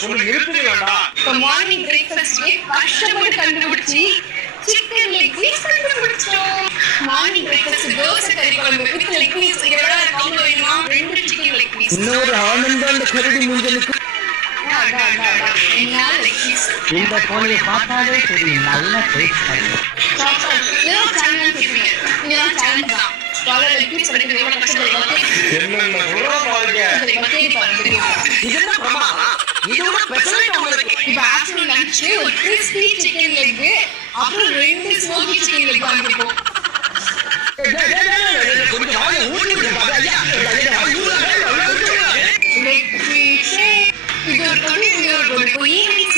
சொல்லி நிறுத்துவீங்கடா. Morning breakfast கஷ்டப்பட்டு கண்டுபிடிச்சி சிக்கன் லெக் பீஸ் கண்டுபிடிச்சோம். மார்னிங் பிரேக்ஃபாஸ்ட் தோசை கறி குழம்பு வித் லெக் பீஸ். எவ்வளவு காம்போ வேணுமா? 2 சிக்கன் லெக் பீஸ். இன்னொரு ஆனந்தம் அந்த கரடி மூஞ்சலுக்கு. இந்த கோழியை பார்த்தாலே தெரியும், நல்ல டேஸ்ட் பண்ணும். என்னென்ன சொல்றோம் பாருங்க. இதெல்லாம் பிரமாதம். இதோட ஸ்பெஷல் உங்களுக்கு. இப்போ ஆஃப்டர்நூன் லஞ்ச் ஒரு கிறிஸ்பி சிக்கன் லெக் அப்புறம் 2 ஸ்மோக்கி சிக்கன் லெக் வாங்கிருக்கோம். கொஞ்சம் வாங்க ஊட்டி பாருங்க. லெக் பீஸ் இது ஒரு ஈவினிங்